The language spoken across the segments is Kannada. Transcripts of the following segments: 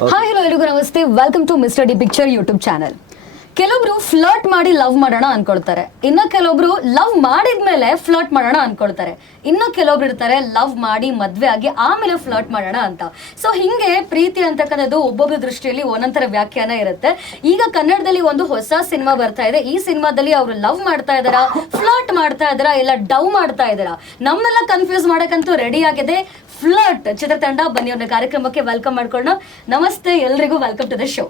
ಹಾಯ್ ಹಲೋ ಎಲ್ರಿಗೂ ನಮಸ್ತೆ, welcome to mister D picture YouTube channel. ಕೆಲವೊಬ್ರು ಫ್ಲರ್ಟ್ ಮಾಡಿ ಲವ್ ಮಾಡೋಣ ಅನ್ಕೊಳ್ತಾರೆ, ಇನ್ನು ಕೆಲವೊಬ್ರು ಲವ್ ಮಾಡಿದ್ಮೇಲೆ ಫ್ಲರ್ಟ್ ಮಾಡೋಣ ಅನ್ಕೊಳ್ತಾರೆ, ಇನ್ನು ಕೆಲವೊಬ್ರು ಇರ್ತಾರೆ ಲವ್ ಮಾಡಿ ಮದ್ವೆ ಆಗಿ ಆಮೇಲೆ ಫ್ಲರ್ಟ್ ಮಾಡೋಣ ಅಂತ. ಸೊ ಹಿಂಗೆ ಪ್ರೀತಿ ಅಂತಕ್ಕಂಥದ್ದು ಒಬ್ಬೊಬ್ಬರ ದೃಷ್ಟಿಯಲ್ಲಿ ಒಂದೊಂದರ ವ್ಯಾಖ್ಯಾನ ಇರುತ್ತೆ. ಈಗ ಕನ್ನಡದಲ್ಲಿ ಒಂದು ಹೊಸ ಸಿನಿಮಾ ಬರ್ತಾ ಇದೆ. ಈ ಸಿನಿಮಾದಲ್ಲಿ ಅವರು ಲವ್ ಮಾಡ್ತಾ ಇದಾರಾ, ಫ್ಲರ್ಟ್ ಮಾಡ್ತಾ ಇದಾರಾ, ಇಲ್ಲ ಡವ್ ಮಾಡ್ತಾ ಇದಾರಾ, ನಮ್ಮೆಲ್ಲ ಕನ್ಫ್ಯೂಸ್ ಮಾಡಕ್ಕಂತೂ ರೆಡಿ ಆಗಿದೆ ಫ್ಲರ್ಟ್ ಚಿತ್ರತಂಡ. ಬನ್ನಿ ಅವ್ರನ್ನ ಕಾರ್ಯಕ್ರಮಕ್ಕೆ ವೆಲ್ಕಮ್ ಮಾಡ್ಕೊಳ್ಳೋಣ. ನಮಸ್ತೆ ಎಲ್ರಿಗೂ, welcome to the show.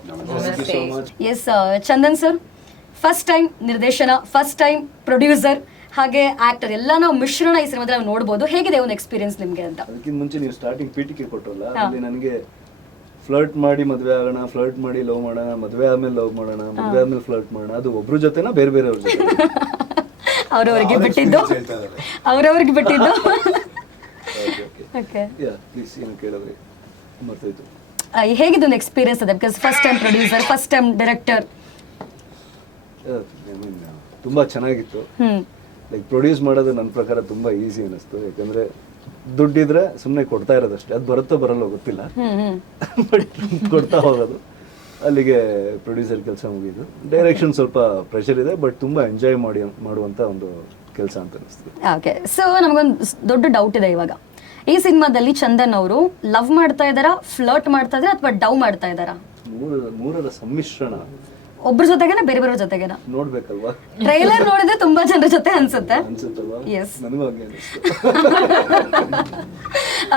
S Chandan sir, first time ನಿರ್ದೇಶನ, ಫಸ್ಟ್ ಟೈಮ್ ಪ್ರೊಡ್ಯೂಸರ್ ಹಾಗೆ ಆಕ್ಟರ್, ಎಲ್ಲ ನಾವು ಮಿಶ್ರಣ ಈ ಸಿನಿಮಾದಲ್ಲಿ ನಾವು ನೋಡಬಹುದು. ಹೇಗಿದೆ ಒಂದು ಎಕ್ಸ್ಪೀರಿಯನ್ಸ್ ನಿಮ್ಗೆ ಅಂತ? ಅದಕ್ಕಿಂತ ಮುಂಚೆ ನೀವು ಸ್ಟಾರ್ಟಿಂಗ್ ಪೀಟಿಕೆ ಕೊಟ್ಟರಲ್ಲ, ಅಲ್ಲಿ ನನಗೆ ಫ್ಲರ್ಟ್ ಮಾಡಿ ಮದ್ವೆ ಆಗೋಣ, ಫ್ಲರ್ಟ್ ಮಾಡಿ ಲವ್ ಮಾಡೋಣ, ಮದ್ವೆ ಆದ್ಮೇಲೆ ಲವ್ ಮಾಡೋಣ, ಮದ್ವೆ ಆದ್ಮೇಲೆ ಫ್ಲರ್ಟ್ ಮಾಡೋಣ, ಅದು ಒಬ್ರು ಜೊತೆನಾ ಬೇರೆ ಬೇರೆ ಅವ್ರ ಜೊತೆ? ಅವ್ರವ್ರಿಗೆ ಬಿಟ್ಟಿದ್ದು. ಹೇಗಿದೆ ಒಂದು ಎಕ್ಸ್ಪೀರಿಯನ್ಸ್ ಅದ? Because first time producer, first time director. ತುಂಬಾ ಚೆನ್ನಾಗಿತ್ತು. ಲೈಕ್ ಪ್ರೊಡ್ಯೂಸ್ ಮಾಡೋದು ನನ್ನ ಪ್ರಕಾರ ತುಂಬಾ ಈಸಿ ಅನಿಸ್ತು. ಯಾಕಂದ್ರೆ ದುಡ್ಡಿದ್ರೆ ಸುಮ್ಮನೆ ಕೊಡ್ತಾ ಇರೋದಷ್ಟೇ, ಅದು ಬರುತ್ತೋ ಬರಲ್ಲೋ ಗೊತ್ತಿಲ್ಲ, ಬಟ್ ಕೊಡ್ತಾ ಹೋಗೋದು. ಅಲ್ಲಿಗೆ ಪ್ರೊಡ್ಯೂಸರ್ ಕೆಲಸ ಮುಗಿದು. ಡೈರೆಕ್ಷನ್ ಸ್ವಲ್ಪ ಪ್ರೆಷರ್ ಇದೆ, ಬಟ್ ತುಂಬಾ ಎಂಜಾಯ್ ಮಾಡುವಂತ ಒಂದು ಕೆಲಸ ಅಂತ ಅನಿಸ್ತದೆ. ಓಕೆ, ಸೊ ನಮಗೊಂದು ದೊಡ್ಡ ಡೌಟ್ ಇದೆ ಇವಾಗ. ಈ ಸಿನಿಮಾದಲ್ಲಿ ಚಂದನ್ ಅವರು ಲವ್ ಮಾಡ್ತಾ ಇದಾರಾ, ಫ್ಲರ್ಟ್ ಮಾಡ್ತಾ ಇದಾರಾ, ಅಥವಾ ಡವ್ ಮಾಡ್ತಾ ಇದಾರಾ? ಮೂರರ ಸಮ್ಮಿಶ್ರಣ. ಒಬ್ರ ಜೊತೆಗೇನ ಬೇರೆ ಬೇರೆ ಜೊತೆಗೇನ? ನೋಡ್ಬೇಕಲ್ವಾ, ಟ್ರೈಲರ್ ನೋಡಿದ್ರೆ ತುಂಬಾ ಜನರ ಜೊತೆ ಅನ್ಸುತ್ತೆ. ಎಸ್, ನನಗೂ ಹಾಗೆ ಅನಿಸ್ತು.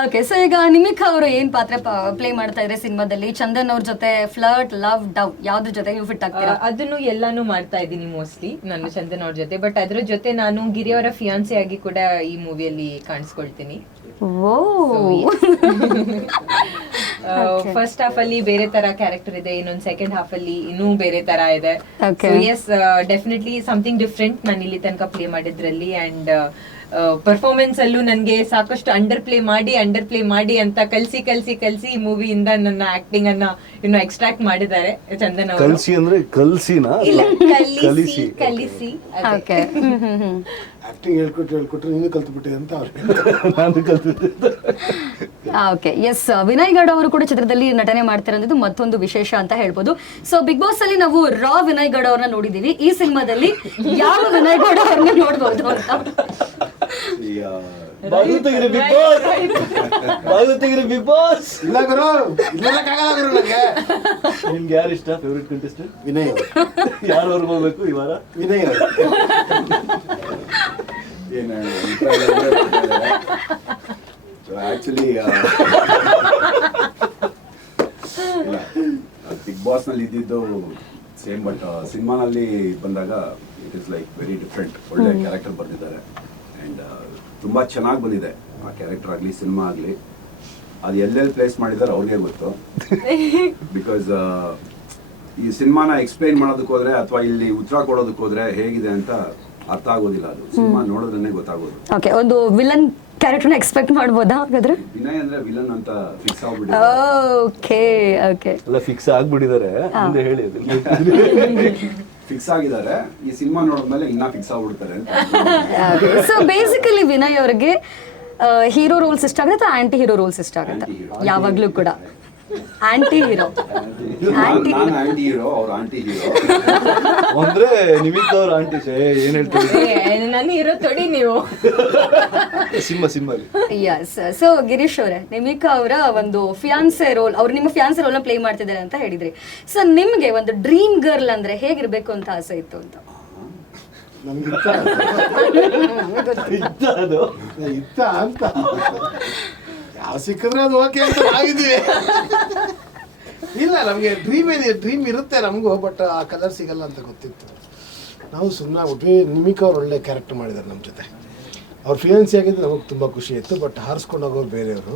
ಓಕೆ, ಸೊ ಈಗ ನಿಮಿಕಾ ಅವರು ಏನ್ ಪಾತ್ರ ಪ್ಲೇ ಮಾಡ್ತಾ ಇದ್ರೆ ಸಿನಿಮಾದಲ್ಲಿ? ಚಂದನ್ ಅವ್ರ ಜೊತೆ ಫ್ಲರ್ಟ್, ಲವ್, ಡವ್ ಯಾವ್ದ್ರ ಜೊತೆ ನೀವು ಫಿಟ್ ಆಗ್ತೀರಾ? ಅದನ್ನು ಎಲ್ಲಾನು ಮಾಡ್ತಾ ಇದ್ದೀನಿ ಮೋಸ್ಟ್ಲಿ ನಾನು ಚಂದನ್ ಅವ್ರ ಜೊತೆ. ಬಟ್ ಅದ್ರ ಜೊತೆ ನಾನು ಗಿರಿ ಅವರ ಫಿಯಾನ್ಸಿ ಆಗಿ ಕೂಡ ಈ ಮೂವಿಯಲ್ಲಿ ಕಾಣಿಸ್ಕೊಳ್ತೀನಿ. ಫಸ್ಟ್ ಹಾಫ್ ಅಲ್ಲಿ ಬೇರೆ ತರ ಕ್ಯಾರೆಕ್ಟರ್ ಇದೆ, ಇನ್ನೊಂದು ಸೆಕೆಂಡ್ ಹಾಫ್ ಅಲ್ಲಿ ಇನ್ನೂ ಬೇರೆ ತರ ಇದೆ. ಎಸ್, ಡೆಫಿನೆಟ್ಲಿ ಸಮಥಿಂಗ್ ಡಿಫ್ರೆಂಟ್ ನಾನು ಇಲ್ಲಿ ತನಕ ಪ್ಲೇ ಮಾಡಿದ್ರಲ್ಲಿ. ಅಂಡ್ ಪರ್ಫಾರ್ಮೆನ್ಸ್ ಅಲ್ಲೂ ನನ್ಗೆ ಸಾಕಷ್ಟು ಅಂಡರ್ ಪ್ಲೇ ಮಾಡಿ ಅಂತ ಕಲ್ಸಿ ಈ ಮೂವಿಯಿಂದ ನನ್ನ ಆಕ್ಟಿಂಗ್ ಅನ್ನ ಇನ್ನು ಎಕ್ಸ್ಟ್ರಾಕ್ಟ್ ಮಾಡಿದ್ದಾರೆ ಚಂದನ್ ಅವರು. ಕಲಿಸಿ ಅಂದ್ರೆ ಕಲಿಸಿನಾ? ಕಲಿಸಿ ಆಕ್ಟಿಂಗ್ ಹೇಳ್ಕೊಟ್ರೆ ನೀನು ಕಲ್ತ್ಬಿಟ್ಟಿದೆ ಅಂತ ನಾನು ಕಲ್ತಿದ್ದೆ. ಓಕೆ, ಎಸ್, ವಿನಯ್ ಗೌಡ ಅವರು ಕೂಡ ಚಿತ್ರದಲ್ಲಿ ನಟನೆ ಮಾಡ್ತಿರೋದು ಮತ್ತೊಂದು ವಿಶೇಷ ಅಂತ ಹೇಳ್ಬೋದು. ಸೊ ಬಿಗ್ ಬಾಸ್ ಅಲ್ಲಿ ನಾವು ರಾ ವಿನಯ್ ಗೌಡ ಅವ್ರನ್ನ ನೋಡಿದೀವಿ. ಈ ಸಿನಿಮಾದಲ್ಲಿ ಯಾವ ವಿನಯ್ ಗೌಡ ಅವ್ರನ್ನ ನೋಡ್ಬೋದು ಅಂತ? ಬಿಗ್ ಬಾಸ್ ಇಲ್ಲ ಗುರು, ಇಲ್ಲಕ್ಕಾಗಲ್ಲ ಗುರು. ನಂಗೆ ನಿಮ್ಗೆ ಯಾರು ಇಷ್ಟ ಫೇವ್ರೆಟ್ ಕಂಟೆಸ್ಟೆಂಟ್? ವಿನಯ್. ಯಾರವ್ರಿಗೆ ಹೋಗ್ಬೇಕು ಈ ವಾರ? ವಿನಯ್ ಆಕ್ಚುಲಿ ಬಿಗ್ ಬಾಸ್ ನಲ್ಲಿ ಇದ್ದಿದ್ದು ಸೇಮ್, ಬಟ್ ಸಿನಿಮಾನಲ್ಲಿ ಬಂದಾಗ it is like very different. ಒಳ್ಳೆ ಕ್ಯಾರೆಕ್ಟರ್ ಬರ್ತಿದ್ದಾರೆ ಅಂಡ್ ತುಂಬಾ ಚೆನ್ನಾಗಿ ಬಂದಿದೆ ಆ ಕ್ಯಾರೆಕ್ಟರ್ ಆಗಲಿ ಸಿನಿಮಾ ಆಗಲಿ. ಅದು ಎಲ್ಲೆಲ್ಲಿ ಪ್ಲೇಸ್ ಮಾಡಿದ್ದಾರೆ ಅವ್ರಿಗೆ ಗೊತ್ತು. ಬಿಕಾಸ್ ಈ ಸಿನಿಮಾನ ಎಕ್ಸ್ಪ್ಲೈನ್ ಮಾಡೋದಕ್ಕೆ ಹೋದ್ರೆ ಅಥವಾ ಇಲ್ಲಿ ಉತ್ತರ ಕೊಡೋದಕ್ಕೆ ಹೋದ್ರೆ ಹೇಗಿದೆ ಅಂತ ಅರ್ಥ ಆಗೋದಿಲ್ಲ. ಅದು ಸಿನಿಮಾ ನೋಡೋದನ್ನೇ ಗೊತ್ತಾಗೋದು. ಓಕೆ, ಒಂದು ವಿಲನ್ ಕ್ಯಾರೆಕ್ಟರ್ ಎಕ್ಸ್ಪೆಕ್ಟ್ ಮಾಡ್ಬೋದಾ ಹಾಗಾದ್ರೆ? ವಿನಯ್ ಅಂದ್ರೆ ವಿಲನ್ ಅಂತ ಫಿಕ್ಸ್ ಆಗ್ಬಿಟ್ಟಿದೆ. ಓಕೆ ಓಕೆ, ಎಲ್ಲ ಫಿಕ್ಸ್ ಆಗ್ಬಿಟ್ಟಿದ್ದಾರೆ. ಮುಂದೆ ಹೇಳಿ. ಫಿಕ್ಸ್ ಆಗಿದ್ದಾರೆ. ಈ ಸಿನಿಮಾ ನೋಡಿದ್ಮೇಲೆ ಇನ್ನ ಫಿಕ್ಸ್ ಆಗ್ಬಿಡ್ತಾರೆ ಅಂತ. ಸೊ ಬೇಸಿಕಲಿ ವಿನಯ್ ಅವ್ರಿಗೆ ಹೀರೋ ರೋಲ್ಸ್ ಇಷ್ಟ ಆಗುತ್ತೆ, ಆಂಟಿ ಹೀರೋ ರೋಲ್ಸ್ ಇಷ್ಟ ಆಗುತ್ತೆ? ಯಾವಾಗ್ಲೂ ಕೂಡ ಆಂಟಿ ಹೀರೋ. ನಾನು ಆಂಟಿ ಹೀರೋ, ಅವ್ರ ಆಂಟಿ ಹೀರೋ ಅಂದ್ರೆ ನಿಮಿತ್ ಅವ್ರ ಆಂಟಿ ಏನ್ ಹೇಳ್ತಾರೆ? ನನ್ನ ಹೀರೋ ತೊಡಿ ನೀವು ಸಿಂಹ. ಯಸ್. ಸೊ ಗಿರೀಶ್ ಅವರೇ, ನಿಮಿಕಾ ಅವರ ಒಂದು ಫಿಯಾನ್ಸೆ ರೋಲ್, ಅವ್ರು ನಿಮ್ಮ ಫಿಯಾನ್ಸೆ ರೋಲ್ ಪ್ಲೇ ಮಾಡ್ತಿದ್ದಾರೆ ಅಂತ ಹೇಳಿದ್ರಿ. ಸೊ ನಿಮ್ಗೆ ಒಂದು ಡ್ರೀಮ್ ಗರ್ಲ್ ಅಂದ್ರೆ ಹೇಗಿರ್ಬೇಕು ಅಂತ ಆಸೆ ಇತ್ತು ಅಂತ? ಇತ್ತ ಅಂತ ಯಾವ ಸಿಕ್ಕಿದ್ರೆ ಅದು ಓಕೆ ಅಂತ ಆಗಿದ್ವಿ. ಇಲ್ಲ, ನಮಗೆ ಡ್ರೀಮ್ ಇರುತ್ತೆ ನಮಗೂ, ಬಟ್ ಆ ಕಲರ್ ಸಿಗಲ್ಲ ಅಂತ ಗೊತ್ತಿತ್ತು. ನಾವು ಸುಮ್ಮನೆ ಆಗ್ಬಿಟ್ವಿ. ನಿಮಿಕಾ ಅವ್ರು ಒಳ್ಳೆ ಕ್ಯಾರೆಕ್ಟರ್ ಮಾಡಿದ್ದಾರೆ ನಮ್ಮ ಜೊತೆ. ಅವ್ರ ಫಿಯಾನ್ಸಿ ಆಗಿದ್ದು ನಮಗೆ ತುಂಬ ಖುಷಿ ಇತ್ತು, ಬಟ್ ಹಾರಿಸ್ಕೊಂಡು ಹೋಗೋರು ಬೇರೆಯವರು.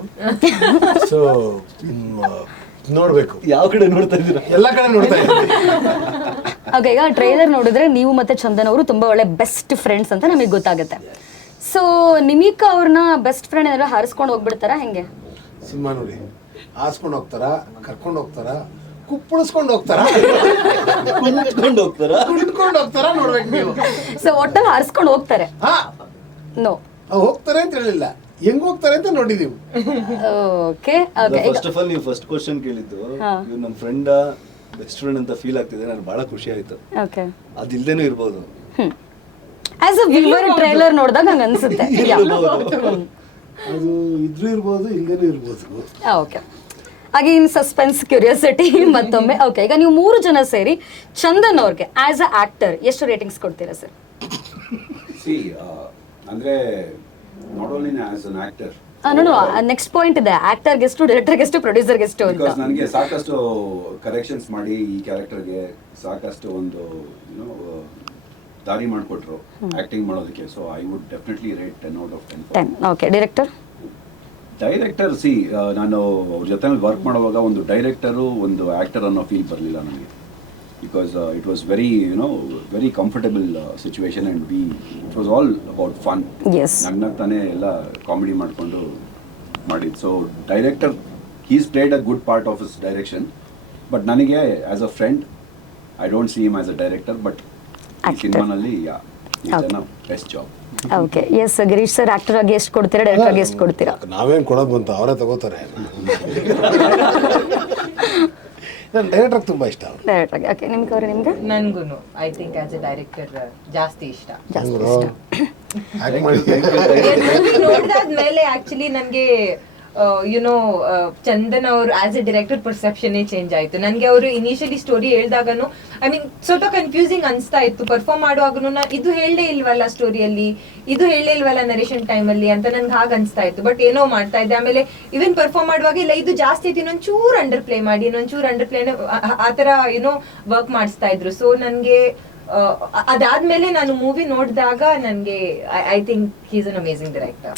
ಸೊ ನೋಡ್ಬೇಕು. ಯಾವ ಕಡೆ ನೋಡ್ತಾ ಇದ್ದೀರಾ? ಎಲ್ಲ ಕಡೆ ನೋಡ್ತಾ ಇದ್ದೀವಿ. ಓಕೆ, ಈಗ ಟ್ರೈಲರ್ ನೋಡಿದ್ರೆ ನೀವು ಮತ್ತೆ ಚಂದನ್ ಅವರು ತುಂಬಾ ಒಳ್ಳೆ ಬೆಸ್ಟ್ ಫ್ರೆಂಡ್ಸ್ ಅಂತ ನಮಗೆ ಗೊತ್ತಾಗುತ್ತೆ. ಸೊ ನಿಮಿಕಾ ಅವ್ರನ್ನ ಬೆಸ್ಟ್ ಫ್ರೆಂಡ್ ಏನಾದ್ರು ಹಾರಿಸ್ಕೊಂಡು ಹೋಗ್ಬಿಡ್ತಾರಾ ಹೆಂಗೆ? ಸಿನಿಮಾ ನೋಡಿ ಹಾರಿಸ್ಕೊಂಡು ಹೋಗ್ತಾರ, ಕರ್ಕೊಂಡು ಹೋಗ್ತಾರ, ಕುಪ್ಪಳಿಸ್ಕೊಂಡು ಹೋಗ್ತಾರ, ಕುಳಿತ್ಕೊಂಡು ಹೋಗ್ತಾರ, ನೋಡ್ಬೇಕು ನೀವು. ಸೊ ಒಟ್ಟಲ್ಲಿ ಹಾರಿಸ್ಕೊಂಡು ಹೋಗ್ತಾರೆ? ಹಾ, ನೋ, ಹೋಗ್ತಾರೆ ಅಂತ ಹೇಳಿಲ್ಲ. ಹೆಂಗ್ ಹೋಗ್ತಾರೆ ಅಂತ ನೋಡಿದೀವಿ. Okay okay first of all ನೀವು ಫಸ್ಟ್ ಕ್ವಶನ್ ಕೇಳಿದ್ದು ಇವ್ ನನ್ನ ಫ್ರೆಂಡ್ ಬೆಸ್ಟ್ ಫ್ರೆಂಡ್ ಅಂತ ಫೀಲ್ ಆಗ್ತಿದೆ, ನನಗೆ ಬಹಳ ಖುಷಿ ಆಯ್ತು. ಓಕೆ ಅದಿಲ್ದೇನೂ ಇರ್ಬೋದು. ಆಸ್ ಅ ವ್ಯೂವರ್ ಟ್ರೈಲರ್ ನೋಡಿದಾಗ ನಂಗೆ ಅನ್ಸುತ್ತೆ. ಅದು ಇದ್ರೂ ಇರ್ಬೋದು, ಇಲ್ದೇನೂ ಇರ್ಬೋದು. ಓಕೆ ಹಾಗೆ ಇನ್ ಸಸ್ಪೆನ್ಸ್ ಕ್ಯೂರಿಯಾಸಿಟಿ ಮತ್ತೊಮ್ಮೆ. ಓಕೆ, ಈಗ ನೀವು 3 ಜನ ಸೇರಿ ಚಂದನ್ ಅವ್ರಿಗೆ ಆಸ್ ಅ ಆಕ್ಟರ್ ಎಷ್ಟು ರೇಟಿಂಗ್ಸ್ ಕೊಡ್ತೀರಾ ಸರ್? ಸಿ ಅಂದ್ರೆ not only as an actor, next point ಇದೆ, ಆಕ್ಟರ್ಗೆ ಎಷ್ಟು, ಡೈರೆಕ್ಟರ್ಗೆ ಎಷ್ಟು, ಪ್ರೊಡ್ಯೂಸರ್ಗೆ ಎಷ್ಟು ಅಂತ. ಬಿಕಾಸ್ ನನಗೆ ಸಾಕಷ್ಟು ಕರೆಕ್ಷನ್ಸ್ ಮಾಡಿ ಈ ಕ್ಯಾರೆಕ್ಟರ್ಗೆ ಸಾಕಷ್ಟು ಒಂದು ದಾರಿ ಮಾಡಿಕೊಟ್ರು ಆಕ್ಟಿಂಗ್ ಮಾಡೋದಕ್ಕೆ. So I would definitely rate 10 out of 10. 10. Okay, director? Director C ನಾನು ಅವ್ರ ಜೊತೆ ವರ್ಕ್ ಮಾಡುವಾಗ ಒಂದು ಡೈರೆಕ್ಟರು ಒಂದು ಆಕ್ಟರ್ ಅನ್ನೋ ಫೀಲ್ ಬರಲಿಲ್ಲ ನನಗೆ. Because it was very comfortable situation and it was all about fun. Yes. ನಗ್ನಗ್ತಾನೆ ಎಲ್ಲ ಕಾಮಿಡಿ ಮಾಡಿಕೊಂಡು ಮಾಡಿದ್ದು. So director he's played a good part of his direction. But ನನಗೆ as a friend I don't see him as a director, but ಈ ಸಿನಿಮಾನಲ್ಲಿ best job. Okay, yes Girish sir, actor ಆಗಿ ಎಷ್ಟು ಕೊಡ್ತೀರಾ, ಡೈರೆಕ್ಟರ್ ಆಗಿ ಎಷ್ಟು ಕೊಡ್ತೀರಾ? ನಾವೇನ್ ಕೊಡೋದು ಬಂತು, ಅವರೇ ತಗೋತಾರೆ. ನನ್ನ ಡೈರೆಕ್ಟರ್ ತುಂಬಾ ಇಷ್ಟ. ಡೈರೆಕ್ಟರ್ ಆಗಿ. ಓಕೆ, ನಿಮ್ಗೆ ಅವ್ರೆ, ನಿಮ್ಗೆ? ನನ್ಗೂನು I think as a director ಜಾಸ್ತಿ ಇಷ್ಟ. ಜಾಸ್ತಿ ಇಷ್ಟ. ಮೂವಿ ನೋಡಿದಾದ್ಮೇಲೆ ಆಕ್ಚುಲಿ ನನ್ಗೆ ಯುನೋ ಚಂದನ್ ಅವ್ರು as a director perception change ಆಯ್ತು. ನನ್ಗೆ ಅವರು ಇನಿಷಿಯಲಿ ಸ್ಟೋರಿ ಹೇಳ್ದಾಗನು ಐ ಮೀನ್ ಸ್ವಲ್ಪ ಕನ್ಫ್ಯೂಸಿಂಗ್ ಅನ್ಸ್ತಾ ಇತ್ತು. ಪರ್ಫಾರ್ಮ್ ಮಾಡುವಾಗನು ಇದು ಹೇಳಲೇ ಇಲ್ವಲ್ಲ ಸ್ಟೋರಿಯಲ್ಲಿ, ಇದು ಹೇಳಲೇ ಇಲ್ವಲ್ಲ ನರೇಷನ್ ಟೈಮಲ್ಲಿ ಅಂತ ನನ್ಗೆ ಹಾಗೆ ಅನ್ಸ್ತಾ ಇತ್ತು. ಬಟ್ ಏನೋ ಮಾಡ್ತಾ ಇದ್ದೆ. ಆಮೇಲೆ ಇವನ್ ಪರ್ಫಾರ್ಮ್ ಮಾಡುವಾಗ ಇಲ್ಲ ಇದು ಜಾಸ್ತಿ ಇತ್ತು, ಇನ್ನೊಂಚೂರು ಅಂಡರ್ ಪ್ಲೇ ಮಾಡಿ, ಇನ್ನೊಂಚೂರು ಅಂಡರ್ ಪ್ಲೇ ಆತರ ಏನೋ ವರ್ಕ್ ಮಾಡಿಸ್ತಾ ಇದ್ರು. ಸೊ ನನ್ಗೆ ಅದಾದ್ಮೇಲೆ ನಾನು ಮೂವಿ ನೋಡಿದಾಗ ನನ್ಗೆ I think he is an amazing director.